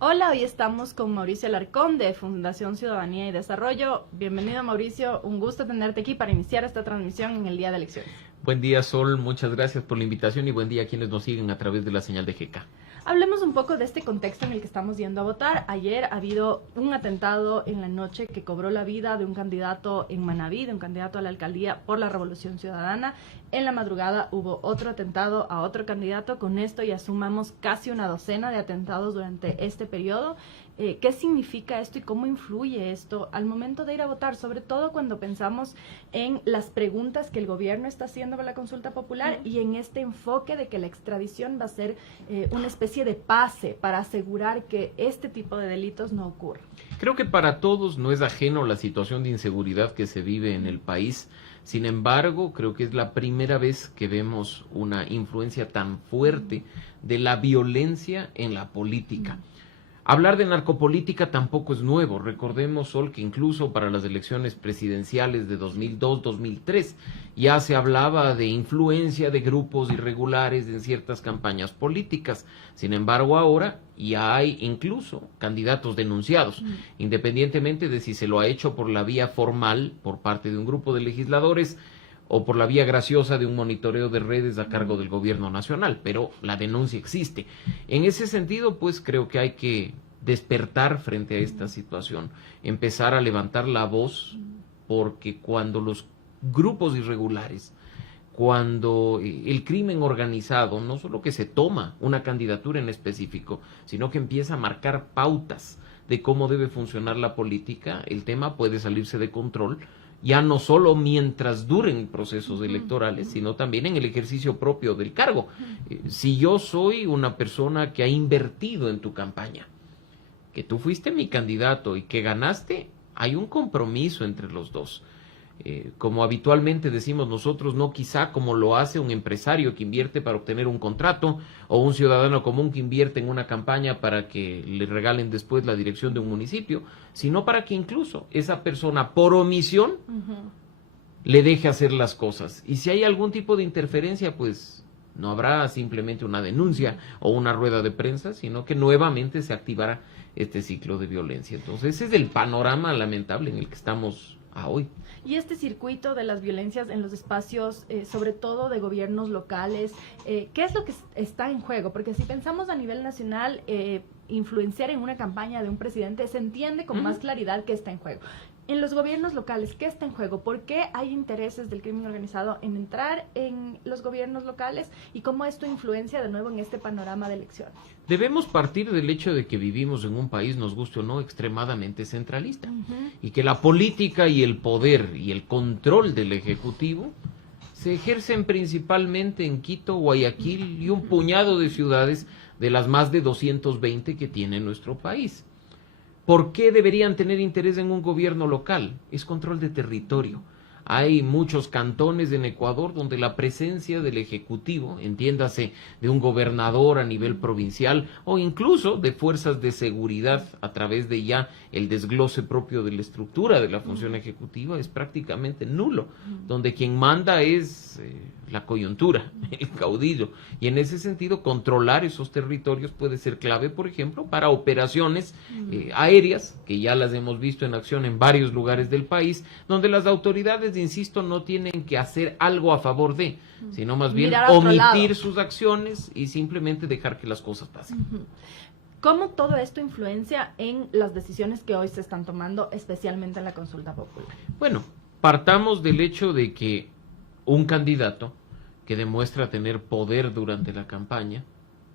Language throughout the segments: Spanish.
Hola, hoy estamos con Mauricio Alarcón de Fundación Ciudadanía y Desarrollo. Bienvenido, Mauricio, un gusto tenerte aquí para iniciar esta transmisión en el día de elecciones. Buen día, Sol, muchas gracias por la invitación y buen día a quienes nos siguen a través de la señal de GK. Hablemos un poco de este contexto en el que estamos yendo a votar. Ayer ha habido un atentado en la noche que cobró la vida de un candidato en Manabí, de un candidato a la alcaldía por la Revolución Ciudadana. En la madrugada hubo otro atentado a otro candidato. Con esto ya sumamos casi una docena de atentados durante este periodo. ¿Qué significa esto y cómo influye esto al momento de ir a votar? Sobre todo cuando pensamos en las preguntas que el gobierno está haciendo con la consulta popular y en este enfoque de que la extradición va a ser una especie de pase para asegurar que este tipo de delitos no ocurran. Creo que para todos no es ajeno la situación de inseguridad que se vive en el país. Sin embargo, creo que es la primera vez que vemos una influencia tan fuerte de la violencia en la política. Hablar de narcopolítica tampoco es nuevo. Recordemos, Sol, que incluso para las elecciones presidenciales de 2002-2003 ya se hablaba de influencia de grupos irregulares en ciertas campañas políticas. Sin embargo, ahora ya hay incluso candidatos denunciados, independientemente de si se lo ha hecho por la vía formal por parte de un grupo de legisladores o por la vía graciosa de un monitoreo de redes a cargo del gobierno nacional, pero la denuncia existe. En ese sentido, pues creo que hay que despertar frente a esta situación, empezar a levantar la voz, porque cuando los grupos irregulares, cuando el crimen organizado, no solo que se toma una candidatura en específico, sino que empieza a marcar pautas de cómo debe funcionar la política, el tema puede salirse de control, ya no solo mientras duren procesos electorales, sino también en el ejercicio propio del cargo. Si yo soy una persona que ha invertido en tu campaña, que tú fuiste mi candidato y que ganaste, hay un compromiso entre los dos. Como habitualmente decimos nosotros, no quizá como lo hace un empresario que invierte para obtener un contrato o un ciudadano común que invierte en una campaña para que le regalen después la dirección de un municipio, sino para que incluso esa persona por omisión le deje hacer las cosas. Y si hay algún tipo de interferencia, pues no habrá simplemente una denuncia o una rueda de prensa, sino que nuevamente se activará este ciclo de violencia. Entonces ese es el panorama lamentable en el que estamos hoy. Y este circuito de las violencias en los espacios, sobre todo de gobiernos locales, ¿qué es lo que está en juego? Porque si pensamos a nivel nacional, influenciar en una campaña de un presidente, se entiende con más claridad qué está en juego. En los gobiernos locales, ¿qué está en juego? ¿Por qué hay intereses del crimen organizado en entrar en los gobiernos locales? ¿Y cómo esto influencia de nuevo en este panorama de elecciones? Debemos partir del hecho de que vivimos en un país, nos guste o no, extremadamente centralista. Y que la política y el poder y el control del Ejecutivo se ejercen principalmente en Quito, Guayaquil y un puñado de ciudades de las más de 220 que tiene nuestro país. ¿Por qué deberían tener interés en un gobierno local? Es control de territorio. Hay muchos cantones en Ecuador donde la presencia del Ejecutivo, entiéndase de un gobernador a nivel provincial o incluso de fuerzas de seguridad a través de ya el desglose propio de la estructura de la función ejecutiva, es prácticamente nulo, donde quien manda es la coyuntura, el caudillo, y en ese sentido controlar esos territorios puede ser clave, por ejemplo, para operaciones aéreas, que ya las hemos visto en acción en varios lugares del país, donde las autoridades, insisto, no tienen que hacer algo a favor de, sino más bien omitir sus acciones y simplemente dejar que las cosas pasen. ¿Cómo todo esto influencia en las decisiones que hoy se están tomando, especialmente en la consulta popular? Bueno, partamos del hecho de que un candidato que demuestra tener poder durante la campaña,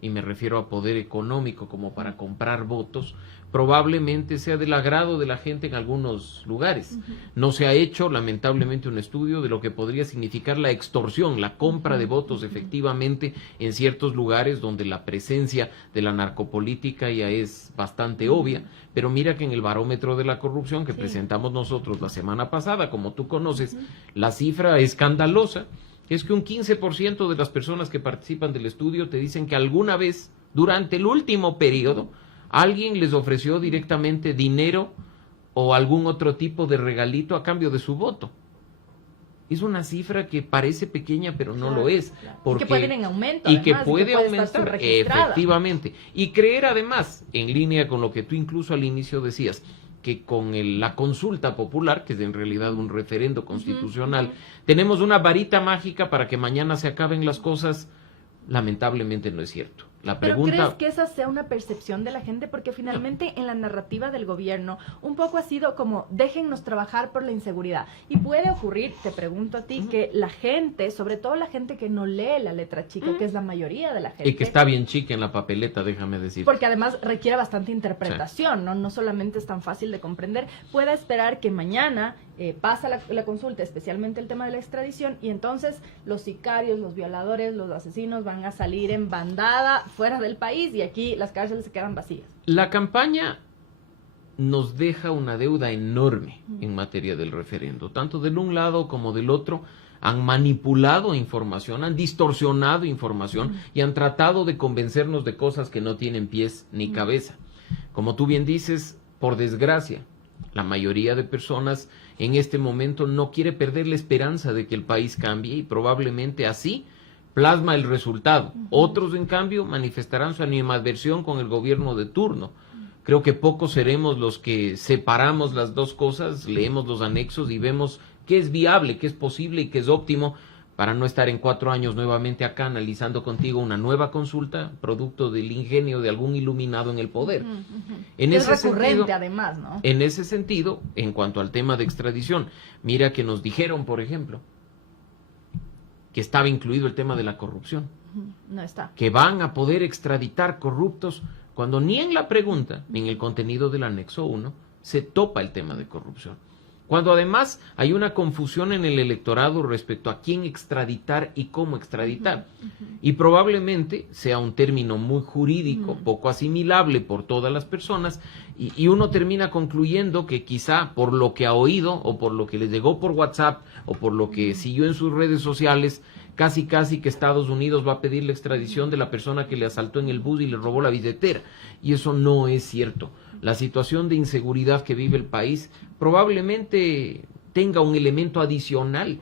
y me refiero a poder económico como para comprar votos, probablemente sea del agrado de la gente en algunos lugares. No se ha hecho, lamentablemente, un estudio de lo que podría significar la extorsión, la compra de votos efectivamente en ciertos lugares donde la presencia de la narcopolítica ya es bastante obvia, pero mira que en el barómetro de la corrupción que presentamos nosotros la semana pasada, como tú conoces, la cifra escandalosa es que un 15% de las personas que participan del estudio te dicen que alguna vez, durante el último periodo, alguien les ofreció directamente dinero o algún otro tipo de regalito a cambio de su voto. es una cifra que parece pequeña, pero no lo es. Porque, y que puede ir en aumento. Y que puede aumentar, efectivamente. Y creer además, en línea con lo que tú incluso al inicio decías, que con la consulta popular, que es en realidad un referendo constitucional, tenemos una varita mágica para que mañana se acaben las cosas, lamentablemente no es cierto. La pregunta... ¿Pero crees que esa sea una percepción de la gente? Porque finalmente en la narrativa del gobierno un poco ha sido como, déjennos trabajar por la inseguridad. Y puede ocurrir, te pregunto a ti, que la gente, sobre todo la gente que no lee la letra chica, que es la mayoría de la gente... Y que está bien chica en la papeleta, déjame decir. Porque además requiere bastante interpretación, ¿no? No solamente es tan fácil de comprender. Pueda esperar que mañana pasa la consulta, especialmente el tema de la extradición, y entonces los sicarios, los violadores, los asesinos van a salir en bandada fuera del país y aquí las cárceles se quedan vacías. La campaña nos deja una deuda enorme en materia del referendo, tanto del un lado como del otro. Han manipulado información, han distorsionado información y han tratado de convencernos de cosas que no tienen pies ni cabeza. Como tú bien dices, por desgracia, la mayoría de personas en este momento no quiere perder la esperanza de que el país cambie y probablemente así plasma el resultado. Otros, en cambio, manifestarán su animadversión con el gobierno de turno. Creo que pocos seremos los que separamos las dos cosas, leemos los anexos y vemos qué es viable, qué es posible y qué es óptimo para no estar en 4 años nuevamente acá analizando contigo una nueva consulta, producto del ingenio de algún iluminado en el poder. En es ese recurrente sentido, además, ¿no? En ese sentido, en cuanto al tema de extradición, mira que nos dijeron, por ejemplo, que estaba incluido el tema de la corrupción. No está. Que van a poder extraditar corruptos cuando ni en la pregunta, ni en el contenido del anexo 1, se topa el tema de corrupción. Cuando además hay una confusión en el electorado respecto a quién extraditar y cómo extraditar. Y probablemente sea un término muy jurídico, poco asimilable por todas las personas, y uno termina concluyendo que quizá por lo que ha oído, o por lo que le llegó por WhatsApp, o por lo que siguió en sus redes sociales, casi que Estados Unidos va a pedir la extradición de la persona que le asaltó en el bus y le robó la billetera. Y eso no es cierto. La situación de inseguridad que vive el país probablemente tenga un elemento adicional,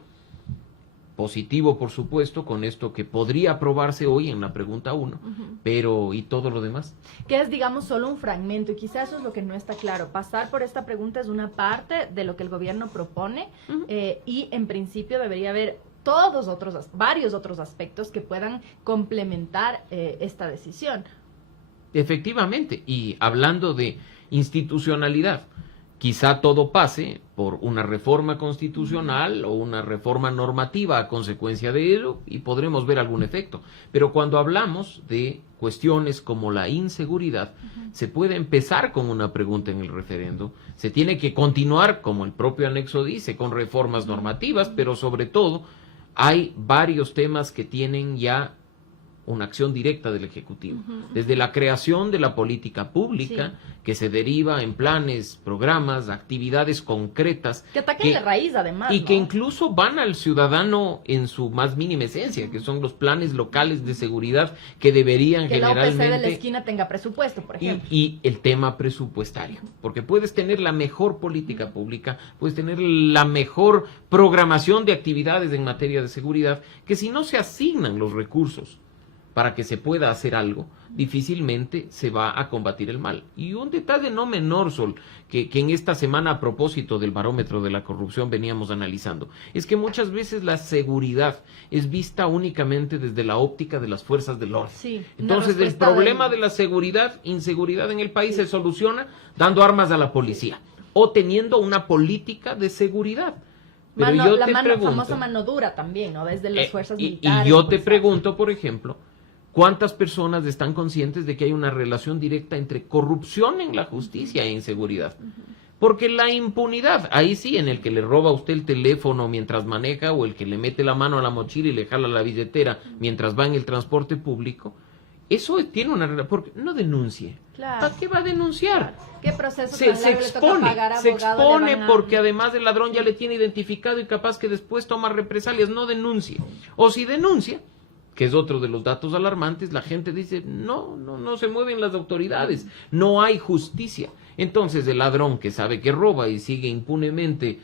positivo por supuesto, con esto que podría aprobarse hoy en la pregunta 1, pero ¿y todo lo demás? Que es, digamos, solo un fragmento, y quizás eso es lo que no está claro. Pasar por esta pregunta es una parte de lo que el gobierno propone, y en principio debería haber varios otros aspectos que puedan complementar esta decisión. Efectivamente, y hablando de institucionalidad, quizá todo pase por una reforma constitucional o una reforma normativa a consecuencia de ello y podremos ver algún efecto. Pero cuando hablamos de cuestiones como la inseguridad, se puede empezar con una pregunta en el referendo, se tiene que continuar, como el propio anexo dice, con reformas normativas, pero sobre todo hay varios temas que tienen ya una acción directa del Ejecutivo, desde la creación de la política pública, que se deriva en planes, programas, actividades concretas. Que ataquen de raíz, además. Y que incluso van al ciudadano en su más mínima esencia, que son los planes locales de seguridad que deberían generalmente... Que la OPC de la esquina tenga presupuesto, por ejemplo. Y el tema presupuestario, porque puedes tener la mejor política pública, puedes tener la mejor programación de actividades en materia de seguridad, que si no se asignan los recursos para que se pueda hacer algo, difícilmente se va a combatir el mal. Y un detalle no menor, Sol, que en esta semana a propósito del barómetro de la corrupción veníamos analizando, es que muchas veces la seguridad es vista únicamente desde la óptica de las fuerzas del orden. Sí, entonces el problema de la inseguridad en el país se soluciona dando armas a la policía o teniendo una política de seguridad. Pero la famosa mano dura también, ¿no? Desde las fuerzas militares. Y yo te pregunto, por ejemplo, ¿cuántas personas están conscientes de que hay una relación directa entre corrupción en la justicia e inseguridad? Porque la impunidad, ahí sí, en el que le roba a usted el teléfono mientras maneja o el que le mete la mano a la mochila y le jala la billetera mientras va en el transporte público, eso tiene una relación, porque no denuncie. Claro. ¿Para qué va a denunciar? Claro. ¿Qué proceso se expone porque además el ladrón ya le tiene identificado y capaz que después toma represalias, no denuncie. O si denuncia, que es otro de los datos alarmantes, la gente dice, no se mueven las autoridades, no hay justicia. Entonces el ladrón que sabe que roba y sigue impunemente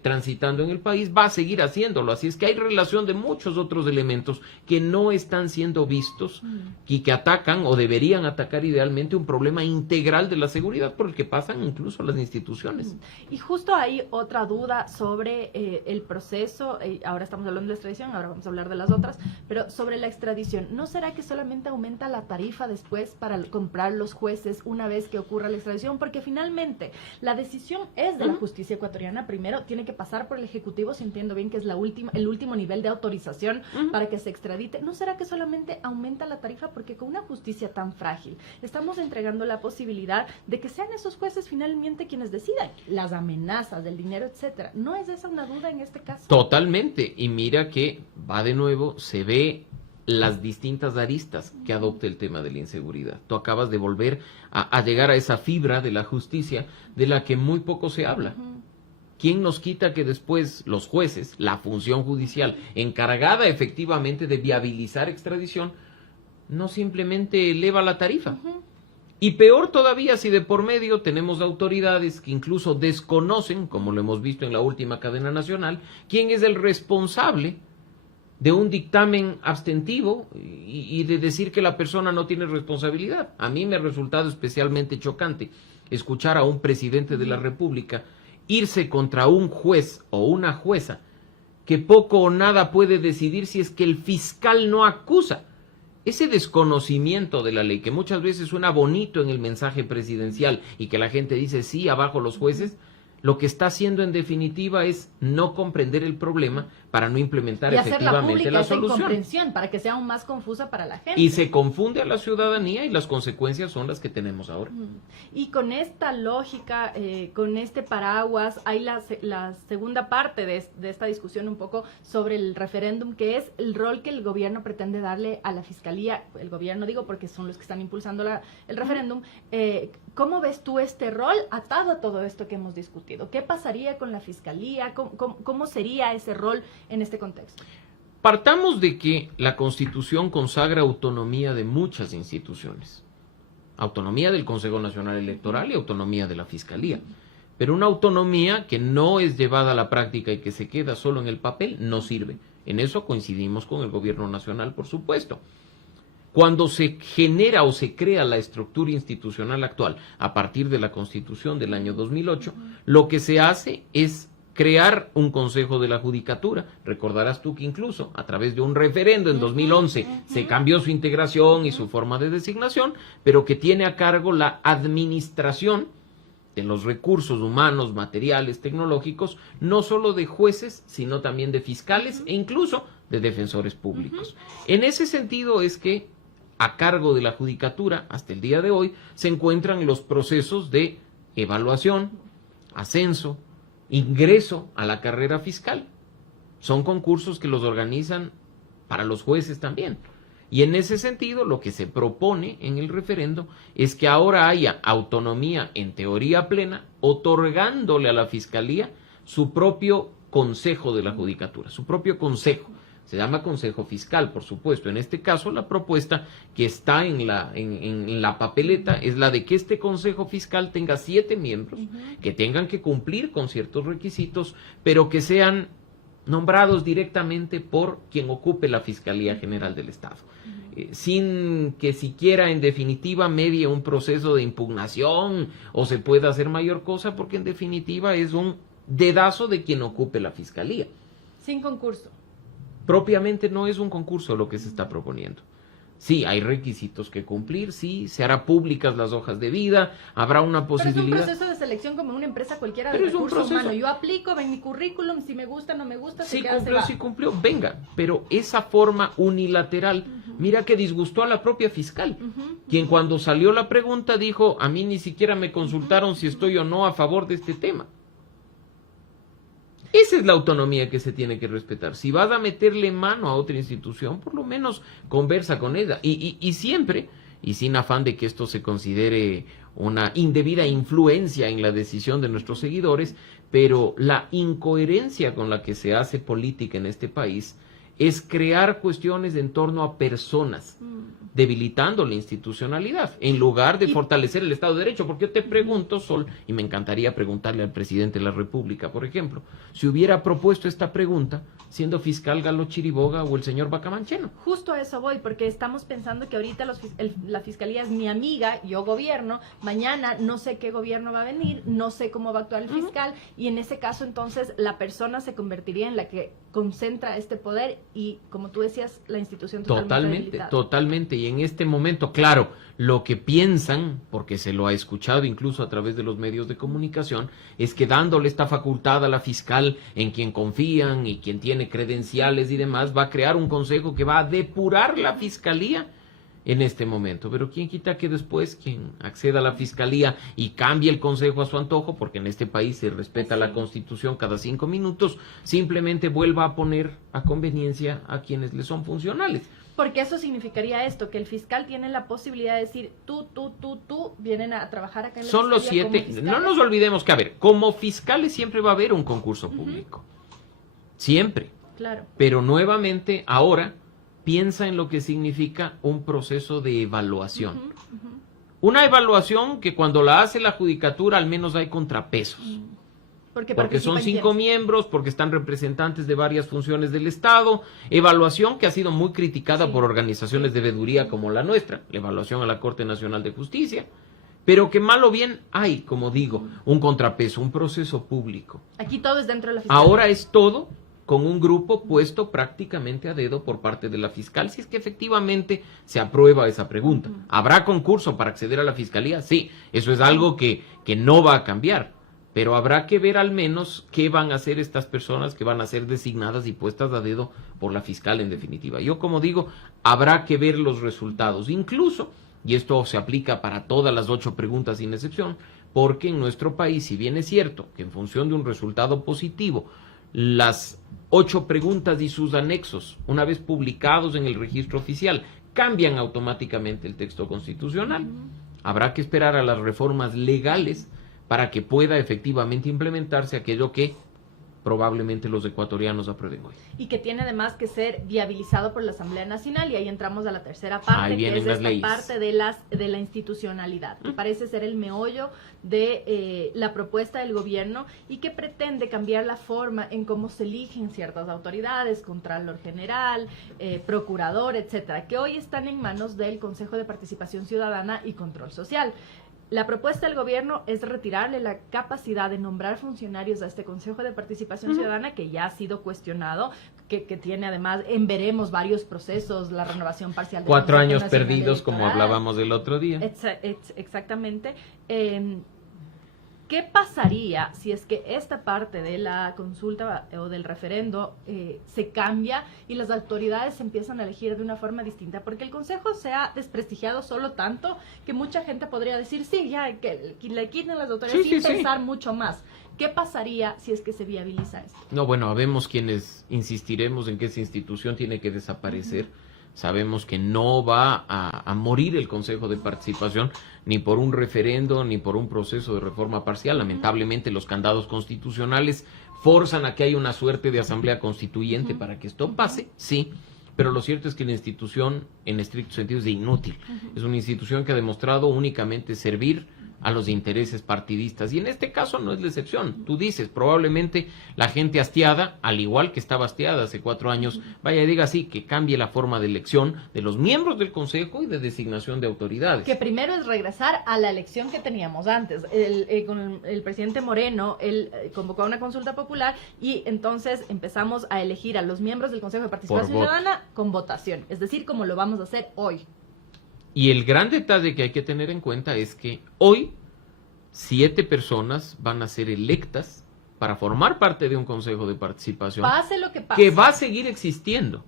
transitando en el país, va a seguir haciéndolo. Así es que hay relación de muchos otros elementos que no están siendo vistos y que atacan o deberían atacar idealmente un problema integral de la seguridad por el que pasan incluso las instituciones. Y justo hay otra duda sobre el proceso, ahora estamos hablando de la extradición, ahora vamos a hablar de las otras, pero sobre la extradición, ¿no será que solamente aumenta la tarifa después para comprar los jueces una vez que ocurra la extradición? Porque finalmente la decisión es de la justicia ecuatoriana, primero tiene que pasar por el Ejecutivo, si entiendo bien que es el último nivel de autorización para que se extradite. ¿No será que solamente aumenta la tarifa? Porque con una justicia tan frágil estamos entregando la posibilidad de que sean esos jueces finalmente quienes decidan las amenazas del dinero, etcétera. ¿No es esa una duda en este caso? Totalmente, y mira que va de nuevo, se ve las distintas aristas que adopta el tema de la inseguridad. Tú acabas de volver a llegar a esa fibra de la justicia de la que muy poco se habla. ¿Quién nos quita que después los jueces, la función judicial encargada efectivamente de viabilizar extradición, no simplemente eleva la tarifa? Y peor todavía si de por medio tenemos autoridades que incluso desconocen, como lo hemos visto en la última cadena nacional, quién es el responsable de un dictamen abstentivo y de decir que la persona no tiene responsabilidad. A mí me ha resultado especialmente chocante escuchar a un presidente de la República irse contra un juez o una jueza que poco o nada puede decidir si es que el fiscal no acusa. Ese desconocimiento de la ley, que muchas veces suena bonito en el mensaje presidencial y que la gente dice sí, abajo los jueces, lo que está haciendo en definitiva es no comprender el problema para no implementar efectivamente la solución. Incomprensión, para que sea aún más confusa para la gente. Y se confunde a la ciudadanía y las consecuencias son las que tenemos ahora. Y con esta lógica, con este paraguas, hay la segunda parte de esta discusión un poco sobre el referéndum, que es el rol que el gobierno pretende darle a la fiscalía. El gobierno, digo, porque son los que están impulsando el referéndum. ¿Cómo ves tú este rol atado a todo esto que hemos discutido? ¿Qué pasaría con la fiscalía? ¿Cómo sería ese rol en este contexto? Partamos de que la Constitución consagra autonomía de muchas instituciones. Autonomía del Consejo Nacional Electoral y autonomía de la Fiscalía. Pero una autonomía que no es llevada a la práctica y que se queda solo en el papel no sirve. En eso coincidimos con el Gobierno Nacional, por supuesto. Cuando se genera o se crea la estructura institucional actual a partir de la Constitución del año 2008, lo que se hace es crear un Consejo de la Judicatura. Recordarás tú que incluso a través de un referendo en 2011 se cambió su integración y su forma de designación, pero que tiene a cargo la administración de los recursos humanos, materiales, tecnológicos, no solo de jueces, sino también de fiscales e incluso de defensores públicos. En ese sentido es que a cargo de la Judicatura, hasta el día de hoy, se encuentran los procesos de evaluación, ascenso, ingreso a la carrera fiscal. Son concursos que los organizan para los jueces también. Y en ese sentido, lo que se propone en el referendo es que ahora haya autonomía en teoría plena, otorgándole a la Fiscalía su propio consejo de la Judicatura, su propio consejo. Se llama Consejo Fiscal, por supuesto. En este caso, la propuesta que está en la papeleta es la de que este Consejo Fiscal tenga 7 miembros, que tengan que cumplir con ciertos requisitos, pero que sean nombrados directamente por quien ocupe la Fiscalía General del Estado. Sin que siquiera en definitiva medie un proceso de impugnación o se pueda hacer mayor cosa, porque en definitiva es un dedazo de quien ocupe la Fiscalía. Sin concurso. Propiamente no es un concurso lo que se está proponiendo. Sí, hay requisitos que cumplir, sí, se hará públicas las hojas de vida, habrá una posibilidad. Pero es un proceso de selección como en una empresa cualquiera de recursos humanos. Yo aplico, ven mi currículum, si me gusta, no me gusta, si cumplió, si cumplió, venga. Pero esa forma unilateral, mira que disgustó a la propia fiscal, quien cuando salió la pregunta dijo, a mí ni siquiera me consultaron si estoy o no a favor de este tema. Esa es la autonomía que se tiene que respetar. Si vas a meterle mano a otra institución, por lo menos conversa con ella. Y siempre, y sin afán de que esto se considere una indebida influencia en la decisión de nuestros seguidores, pero la incoherencia con la que se hace política en este país es crear cuestiones en torno a personas, debilitando la institucionalidad, en lugar de fortalecer el Estado de Derecho. Porque yo te pregunto, Sol, y me encantaría preguntarle al presidente de la República, por ejemplo, si hubiera propuesto esta pregunta siendo fiscal Galo Chiriboga o el señor Bacamancheno. Justo a eso voy, porque estamos pensando que ahorita la fiscalía es mi amiga, yo gobierno, mañana no sé qué gobierno va a venir, no sé cómo va a actuar el fiscal, y en ese caso entonces la persona se convertiría en la que concentra este poder y, como tú decías, la institución Totalmente, y en este momento, claro, lo que piensan, porque se lo ha escuchado incluso a través de los medios de comunicación, es que dándole esta facultad a la fiscal en quien confían y quien tiene credenciales y demás, va a crear un consejo que va a depurar la fiscalía en este momento. Pero quién quita que después quien acceda a la fiscalía y cambie el consejo a su antojo, porque en este país se respeta la Constitución cada 5 minutos, simplemente vuelva a poner a conveniencia a quienes le son funcionales. Porque eso significaría esto, que el fiscal tiene la posibilidad de decir, tú, vienen a trabajar acá en la Son los 7, no nos olvidemos que, a ver, como fiscales siempre va a haber un concurso público, siempre. Claro. Pero nuevamente, ahora, piensa en lo que significa un proceso de evaluación. Una evaluación que cuando la hace la judicatura al menos hay contrapesos. Porque son 5 miembros, porque están representantes de varias funciones del Estado. Evaluación que ha sido muy criticada por organizaciones de veeduría como la nuestra, la evaluación a la Corte Nacional de Justicia. Pero que mal o bien hay, como digo, un contrapeso, un proceso público. Aquí todo es dentro de la fiscalía. Ahora es todo con un grupo puesto prácticamente a dedo por parte de la fiscal, si es que efectivamente se aprueba esa pregunta. ¿Habrá concurso para acceder a la fiscalía? Sí, eso es algo que no va a cambiar. Pero habrá que ver al menos qué van a hacer estas personas que van a ser designadas y puestas a dedo por la fiscal en definitiva. Yo, como digo, habrá que ver los resultados. Incluso, y esto se aplica para todas las 8 preguntas sin excepción, porque en nuestro país, si bien es cierto que en función de un resultado positivo, las 8 preguntas y sus anexos, una vez publicados en el registro oficial, cambian automáticamente el texto constitucional. Habrá que esperar a las reformas legales para que pueda efectivamente implementarse aquello que probablemente los ecuatorianos aprueben hoy. Y que tiene además que ser viabilizado por la Asamblea Nacional, y ahí entramos a la tercera parte, que es esta parte de la institucionalidad, que parece ser el meollo de la propuesta del gobierno y que pretende cambiar la forma en cómo se eligen ciertas autoridades, Contralor General, Procurador, etcétera, que hoy están en manos del Consejo de Participación Ciudadana y Control Social. La propuesta del gobierno es retirarle la capacidad de nombrar funcionarios a este Consejo de Participación Ciudadana, que ya ha sido cuestionado, que tiene además, veremos varios procesos, la renovación parcial de 4 años perdidos, como hablábamos el otro día. Exactamente. ¿Qué pasaría si es que esta parte de la consulta o del referendo se cambia y las autoridades se empiezan a elegir de una forma distinta? Porque el Consejo se ha desprestigiado solo tanto que mucha gente podría decir, sí, ya, que le quiten las autoridades sin pensar mucho más. ¿Qué pasaría si es que se viabiliza esto? No, bueno, habemos quienes insistiremos en que esa institución tiene que desaparecer. Sabemos que no va a morir el Consejo de Participación ni por un referendo ni por un proceso de reforma parcial. Lamentablemente los candados constitucionales forzan a que haya una suerte de asamblea constituyente para que esto pase, sí, pero lo cierto es que la institución en estricto sentido es inútil. Es una institución que ha demostrado únicamente servir a los intereses partidistas, y en este caso no es la excepción. Tú dices, probablemente la gente hastiada, al igual que estaba hastiada hace 4 años, vaya y diga así, que cambie la forma de elección de los miembros del Consejo y de designación de autoridades. Que primero es regresar a la elección que teníamos antes. Con el presidente Moreno, él convocó a una consulta popular y entonces empezamos a elegir a los miembros del Consejo de Participación Ciudadana con votación, es decir, como lo vamos a hacer hoy. Y el gran detalle que hay que tener en cuenta es que hoy 7 personas van a ser electas para formar parte de un Consejo de Participación. Pase lo que pase. Que va a seguir existiendo.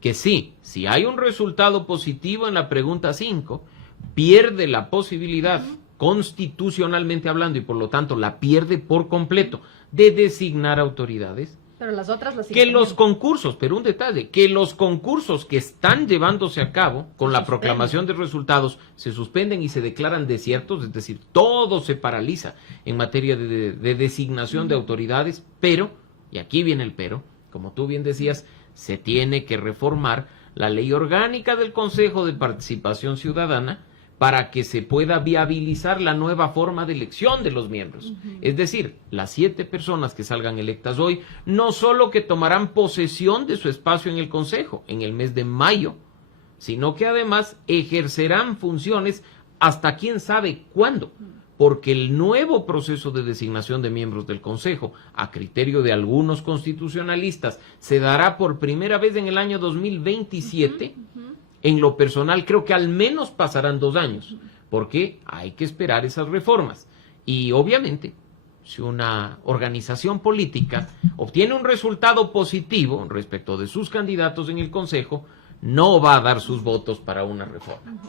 Que sí, si hay un resultado positivo en la pregunta 5, pierde la posibilidad, constitucionalmente hablando, y por lo tanto la pierde por completo, de designar autoridades. Pero las otras las que los concursos, pero un detalle, que los concursos que están llevándose a cabo con la proclamación de resultados se suspenden y se declaran desiertos, es decir, todo se paraliza en materia de designación de autoridades, pero, y aquí viene el pero, como tú bien decías, se tiene que reformar la ley orgánica del Consejo de Participación Ciudadana para que se pueda viabilizar la nueva forma de elección de los miembros. Es decir, las 7 personas que salgan electas hoy, no solo que tomarán posesión de su espacio en el Consejo en el mes de mayo, sino que además ejercerán funciones hasta quién sabe cuándo, porque el nuevo proceso de designación de miembros del Consejo, a criterio de algunos constitucionalistas, se dará por primera vez en el año 2027. En lo personal, creo que al menos pasarán 2 años, porque hay que esperar esas reformas. Y obviamente, si una organización política obtiene un resultado positivo respecto de sus candidatos en el Consejo, no va a dar sus votos para una reforma.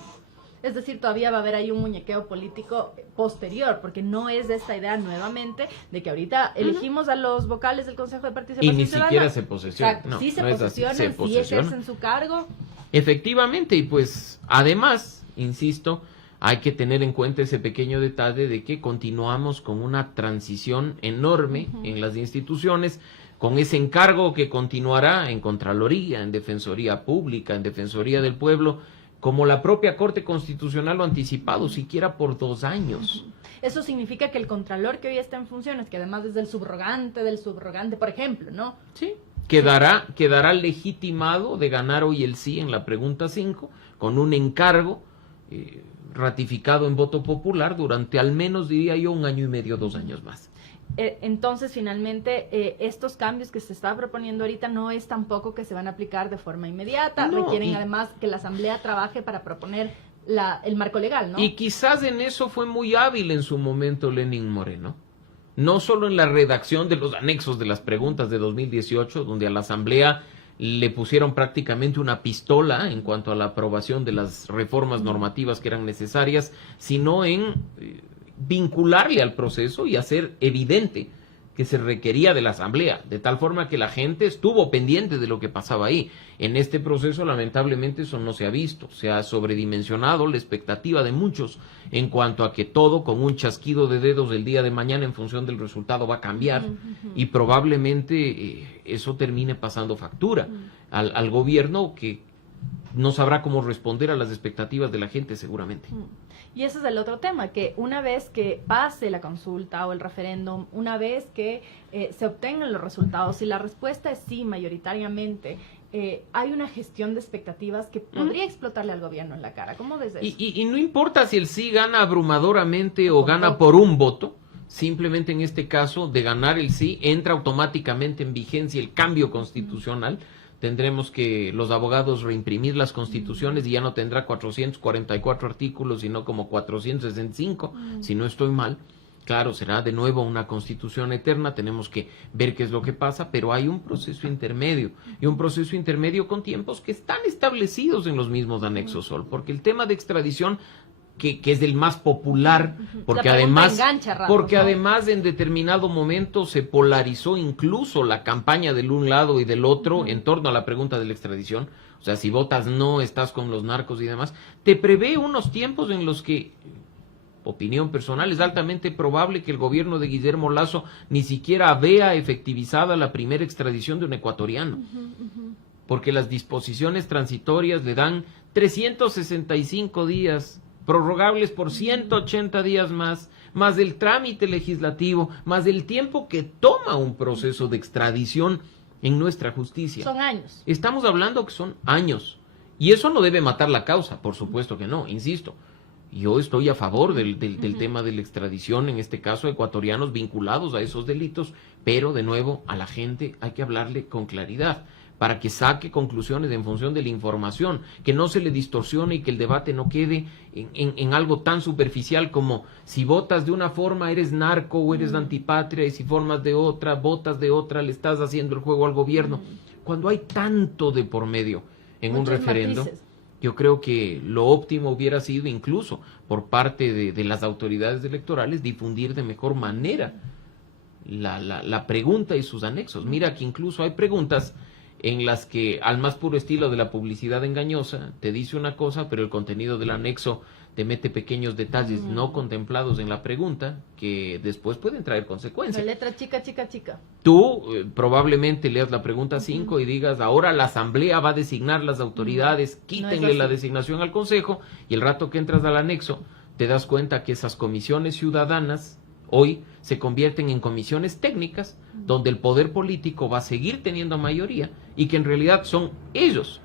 Es decir, todavía va a haber ahí un muñequeo político posterior, porque no es de esta idea nuevamente de que ahorita elegimos a los vocales del Consejo de Participación Y ni Ciudadana. siquiera se posesionan. Exacto, No, sí se no es así, posesionan, sí ejercen su cargo. Efectivamente, y pues además, insisto, hay que tener en cuenta ese pequeño detalle de que continuamos con una transición enorme en las instituciones, con ese encargo que continuará en Contraloría, en Defensoría Pública, en Defensoría del Pueblo, como la propia Corte Constitucional lo ha anticipado, siquiera por 2 años. Eso significa que el Contralor que hoy está en funciones, que además es del subrogante, por ejemplo, ¿no? Sí. Quedará legitimado de ganar hoy el sí en la pregunta 5, con un encargo ratificado en voto popular durante al menos, diría yo, 1 año y medio, 2 años más. Entonces, finalmente, estos cambios que se está proponiendo ahorita no es tampoco que se van a aplicar de forma inmediata, No, requieren además que la Asamblea trabaje para proponer el marco legal, ¿no? Y quizás en eso fue muy hábil en su momento Lenín Moreno. No solo en la redacción de los anexos de las preguntas de 2018, donde a la Asamblea le pusieron prácticamente una pistola en cuanto a la aprobación de las reformas normativas que eran necesarias, sino en vincularle al proceso y hacer evidente que se requería de la Asamblea, de tal forma que la gente estuvo pendiente de lo que pasaba ahí. En este proceso, lamentablemente, eso no se ha visto. Se ha sobredimensionado la expectativa de muchos en cuanto a que todo, con un chasquido de dedos el día de mañana, en función del resultado, va a cambiar. Y probablemente eso termine pasando factura al gobierno, que no sabrá cómo responder a las expectativas de la gente, seguramente. Y ese es el otro tema, que una vez que pase la consulta o el referéndum, una vez que se obtengan los resultados, y la respuesta es sí, mayoritariamente, hay una gestión de expectativas que podría explotarle al gobierno en la cara. ¿Cómo ves eso? Y no importa si el sí gana abrumadoramente o gana por un voto, simplemente en este caso, de ganar el sí, entra automáticamente en vigencia el cambio constitucional. Tendremos que los abogados reimprimir las constituciones y ya no tendrá 444 artículos, sino como 465, si no estoy mal. Claro, será de nuevo una constitución eterna, tenemos que ver qué es lo que pasa, pero hay un proceso intermedio, y un proceso intermedio con tiempos que están establecidos en los mismos anexos Sol, porque el tema de extradición, que es el más popular, porque además además en determinado momento se polarizó incluso la campaña del un lado y del otro en torno a la pregunta de la extradición. O sea, si votas no, estás con los narcos y demás. Te prevé unos tiempos en los que, opinión personal, es altamente probable que el gobierno de Guillermo Lasso ni siquiera vea efectivizada la primera extradición de un ecuatoriano. Porque las disposiciones transitorias le dan 365 días prorrogables por 180 días más el trámite legislativo, más el tiempo que toma un proceso de extradición en nuestra justicia. Son años. Estamos hablando que son años. Y eso no debe matar la causa, por supuesto que no, insisto. Yo estoy a favor del tema de la extradición, en este caso ecuatorianos vinculados a esos delitos, pero de nuevo a la gente hay que hablarle con claridad, para que saque conclusiones en función de la información, que no se le distorsione y que el debate no quede en algo tan superficial como si votas de una forma eres narco o eres antipatria, y si formas de otra, votas de otra, le estás haciendo el juego al gobierno. Cuando hay tanto de por medio en un referendo, yo creo que lo óptimo hubiera sido incluso por parte de las autoridades electorales difundir de mejor manera la pregunta y sus anexos. Mira que incluso hay preguntas en las que, al más puro estilo de la publicidad engañosa, te dice una cosa, pero el contenido del anexo te mete pequeños detalles no contemplados en la pregunta que después pueden traer consecuencias. La letra chica, chica, chica. Tú probablemente leas la pregunta 5 y digas, ahora la asamblea va a designar las autoridades, quítenle la designación al consejo, y el rato que entras al anexo te das cuenta que esas comisiones ciudadanas hoy se convierten en comisiones técnicas donde el poder político va a seguir teniendo mayoría y que en realidad son ellos,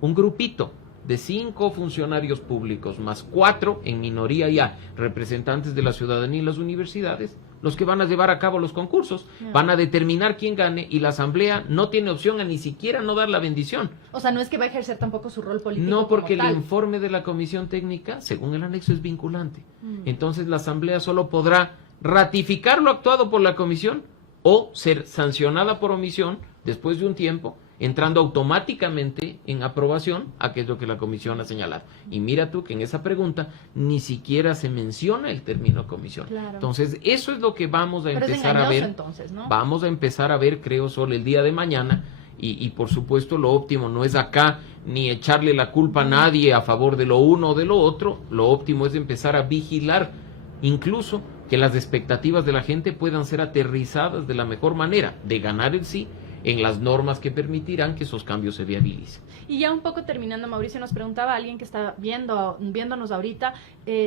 un grupito de 5 funcionarios públicos más 4 en minoría ya representantes de la ciudadanía y las universidades, los que van a llevar a cabo los concursos, van a determinar quién gane, y la asamblea no tiene opción a ni siquiera no dar la bendición. O sea, no es que va a ejercer tampoco su rol político. No, porque como tal. el informe de la comisión técnica, según el anexo, es vinculante. Entonces la asamblea solo podrá ratificar lo actuado por la comisión o ser sancionada por omisión después de un tiempo, entrando automáticamente en aprobación a aquello que la comisión ha señalado. Y mira tú que en esa pregunta ni siquiera se menciona el término comisión. Claro. Entonces, eso es lo que vamos a Pero empezar a ver. Entonces, ¿no? Vamos a empezar a ver, creo, solo el día de mañana. Y por supuesto, lo óptimo no es acá ni echarle la culpa a nadie a favor de lo uno o de lo otro. Lo óptimo es empezar a vigilar, incluso que las expectativas de la gente puedan ser aterrizadas de la mejor manera, de ganar el sí, en las normas que permitirán que esos cambios se viabilicen. Y ya un poco terminando, Mauricio, nos preguntaba alguien que está viéndonos ahorita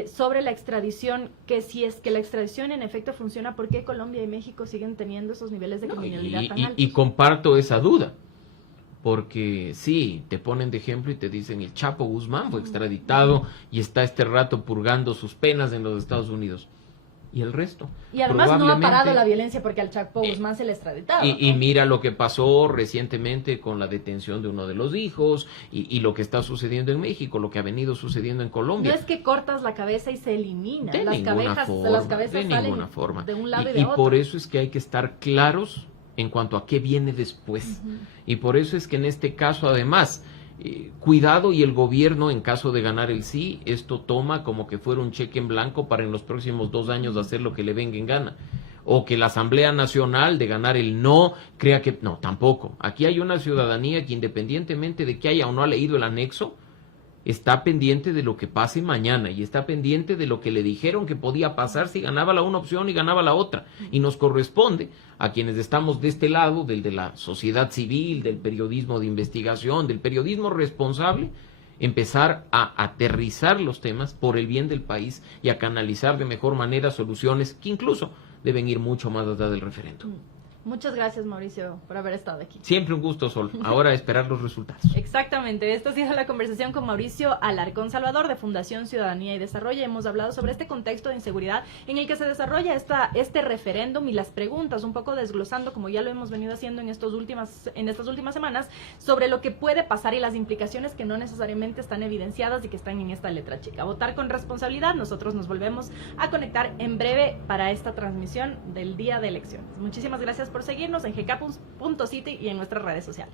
sobre la extradición, que si es que la extradición en efecto funciona, ¿por qué Colombia y México siguen teniendo esos niveles de criminalidad tan altos? Y comparto esa duda, porque sí, te ponen de ejemplo y te dicen el Chapo Guzmán fue extraditado y está este rato purgando sus penas en los Estados Unidos. ¿Y el resto? Y además no ha parado la violencia porque al Chapo Guzmán se le ha extraditado. Y mira lo que pasó recientemente con la detención de uno de los hijos y lo que está sucediendo en México, lo que ha venido sucediendo en Colombia. No es que cortas la cabeza y se elimina. De las ninguna cabezas de salen ninguna forma. De un lado y de y otro. por eso es que hay que estar claros en cuanto a qué viene después. Y por eso es que en este caso, además, cuidado, y el gobierno, en caso de ganar el sí, esto toma como que fuera un cheque en blanco para en los próximos 2 años hacer lo que le venga en gana. O que la Asamblea Nacional, de ganar el no, crea que... No, tampoco. Aquí hay una ciudadanía que, independientemente de que haya o no ha leído el anexo, está pendiente de lo que pase mañana y está pendiente de lo que le dijeron que podía pasar si ganaba la una opción y ganaba la otra. Y nos corresponde a quienes estamos de este lado, del de la sociedad civil, del periodismo de investigación, del periodismo responsable, empezar a aterrizar los temas por el bien del país y a canalizar de mejor manera soluciones que incluso deben ir mucho más allá del referéndum. Muchas gracias, Mauricio, por haber estado aquí. Siempre un gusto, Sol. Ahora a esperar los resultados. Exactamente. Esta ha sido la conversación con Mauricio Alarcón Salvador, de Fundación Ciudadanía y Desarrollo. Hemos hablado sobre este contexto de inseguridad en el que se desarrolla este referéndum y las preguntas, un poco desglosando, como ya lo hemos venido haciendo en estas últimas semanas, sobre lo que puede pasar y las implicaciones que no necesariamente están evidenciadas y que están en esta letra chica. Votar con responsabilidad. Nosotros nos volvemos a conectar en breve para esta transmisión del día de elecciones. Muchísimas gracias por seguirnos en gk.city y en nuestras redes sociales.